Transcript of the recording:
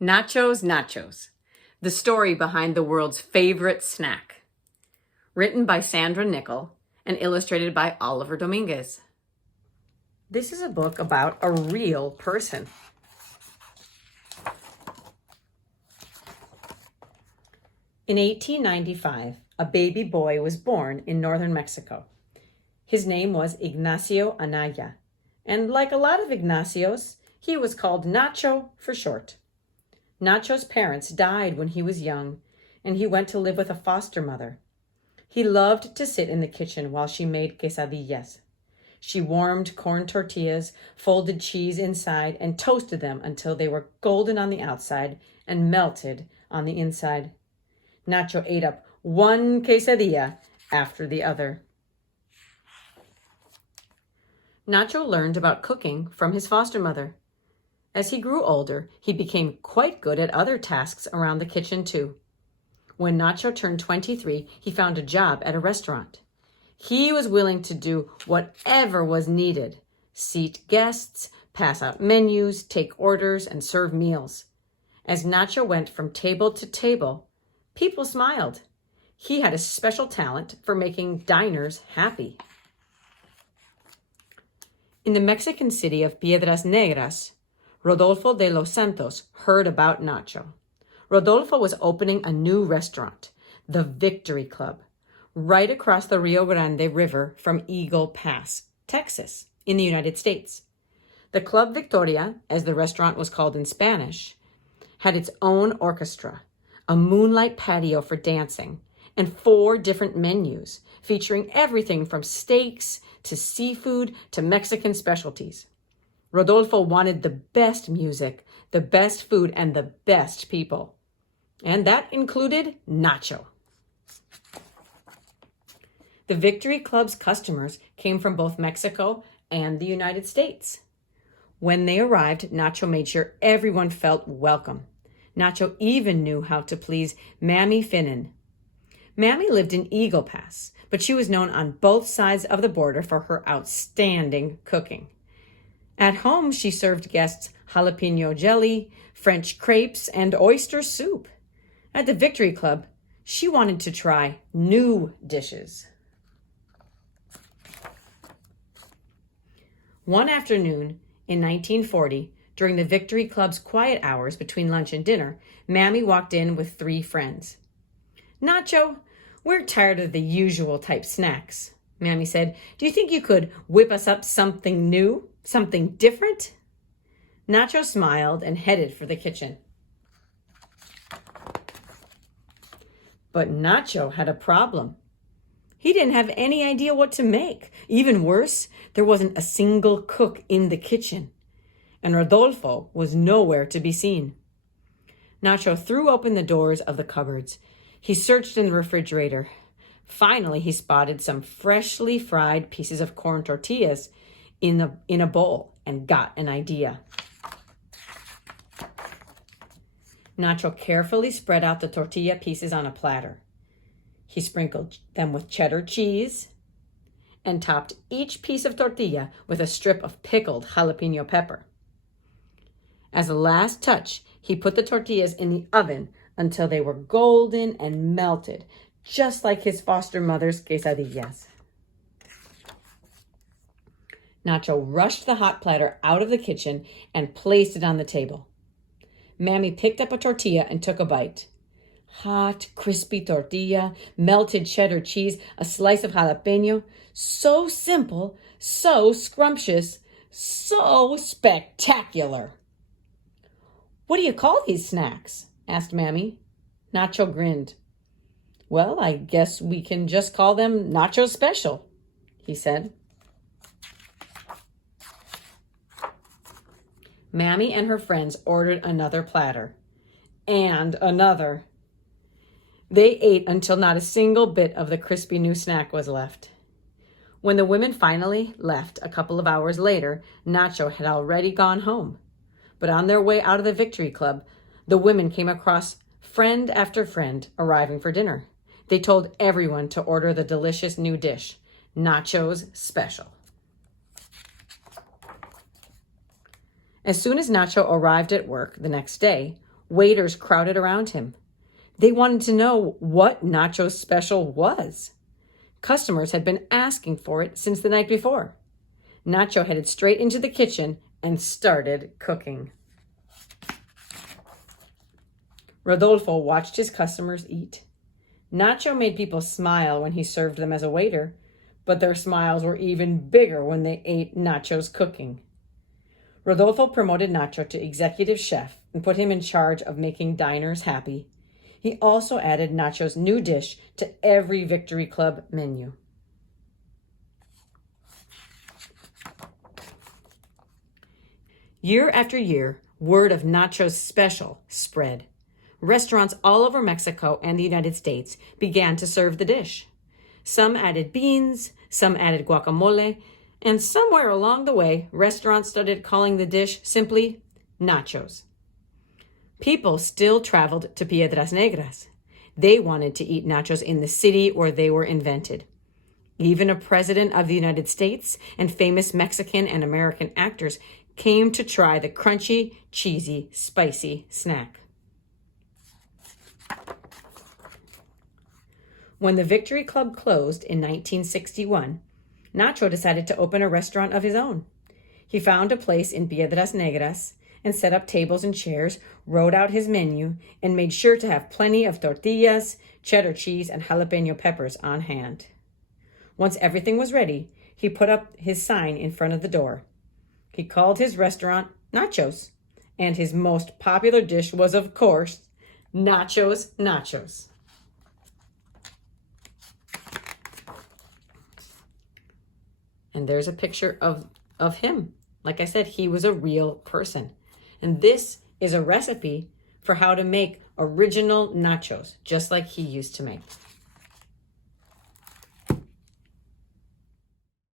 Nachos, the story behind the world's favorite snack. Written by Sandra Nickel and illustrated by Oliver Dominguez. This is a book about a real person. In 1895, a baby boy was born in northern Mexico. His name was Ignacio Anaya, and like a lot of Ignacios, he was called Nacho for short. Nacho's parents died when he was young, and he went to live with a foster mother. He loved to sit in the kitchen while she made quesadillas. She warmed corn tortillas, folded cheese inside, and toasted them until they were golden on the outside and melted on the inside. Nacho ate up one quesadilla after the other. Nacho learned about cooking from his foster mother. As he grew older, he became quite good at other tasks around the kitchen too. When Nacho turned 23, he found a job at a restaurant. He was willing to do whatever was needed: seat guests, pass out menus, take orders, and serve meals. As Nacho went from table to table, people smiled. He had a special talent for making diners happy. In the Mexican city of Piedras Negras, Rodolfo de los Santos heard about Nacho. Rodolfo was opening a new restaurant, the Victory Club, right across the Rio Grande River from Eagle Pass, Texas, in the United States. The Club Victoria, as the restaurant was called in Spanish, had its own orchestra, a moonlight patio for dancing, and 4 different menus featuring everything from steaks to seafood to Mexican specialties. Rodolfo wanted the best music, the best food, and the best people. And that included Nacho. The Victory Club's customers came from both Mexico and the United States. When they arrived, Nacho made sure everyone felt welcome. Nacho even knew how to please Mammy Finnan. Mammy lived in Eagle Pass, but she was known on both sides of the border for her outstanding cooking. At home, she served guests jalapeno jelly, French crepes, and oyster soup. At the Victory Club, she wanted to try new dishes. One afternoon in 1940, during the Victory Club's quiet hours between lunch and dinner, Mammy walked in with 3 friends. "Nacho, we're tired of the usual type snacks," Mammy said. "Do you think you could whip us up something new, something different?" Nacho smiled and headed for the kitchen. But Nacho had a problem. He didn't have any idea what to make. Even worse, there wasn't a single cook in the kitchen, and Rodolfo was nowhere to be seen. Nacho threw open the doors of the cupboards. He searched in the refrigerator. Finally, he spotted some freshly fried pieces of corn tortillas in a bowl and got an idea. Nacho carefully spread out the tortilla pieces on a platter. He sprinkled them with cheddar cheese and topped each piece of tortilla with a strip of pickled jalapeno pepper. As a last touch, he put the tortillas in the oven until they were golden and melted, just like his foster mother's quesadillas. Nacho rushed the hot platter out of the kitchen and placed it on the table. Mammy picked up a tortilla and took a bite. Hot, crispy tortilla, melted cheddar cheese, a slice of jalapeno. So simple, so scrumptious, so spectacular. "What do you call these snacks?" asked Mammy. Nacho grinned. "Well, I guess we can just call them Nacho Special," he said. Mammy and her friends ordered another platter. And another. They ate until not a single bit of the crispy new snack was left. When the women finally left a couple of hours later, Nacho had already gone home. But on their way out of the Victory Club, the women came across friend after friend arriving for dinner. They told everyone to order the delicious new dish, Nachos Special. As soon as Nacho arrived at work the next day, Waiters crowded around him. They wanted to know what Nacho's special was. Customers had been asking for it since the night before. Nacho headed straight into the kitchen and started cooking. Rodolfo watched his customers eat. Nacho made people smile when he served them as a waiter, but their smiles were even bigger when they ate Nacho's cooking. Rodolfo promoted Nacho to executive chef and put him in charge of making diners happy. He also added Nacho's new dish to every Victory Club menu. Year after year, word of Nacho's special spread. Restaurants all over Mexico and the United States began to serve the dish. Some added beans, some added guacamole, and somewhere along the way, restaurants started calling the dish simply Nachos. People still traveled to Piedras Negras. They wanted to eat nachos in the city where they were invented. Even a president of the United States and famous Mexican and American actors came to try the crunchy, cheesy, spicy snack. When the Victory Club closed in 1961, Nacho decided to open a restaurant of his own. He found a place in Piedras Negras and set up tables and chairs, wrote out his menu, and made sure to have plenty of tortillas, cheddar cheese, and jalapeno peppers on hand. Once everything was ready, he put up his sign in front of the door. He called his restaurant Nachos, and his most popular dish was, of course, Nachos Nachos. And there's a picture of him. Like I said, he was a real person. And this is a recipe for how to make original nachos, just like he used to make.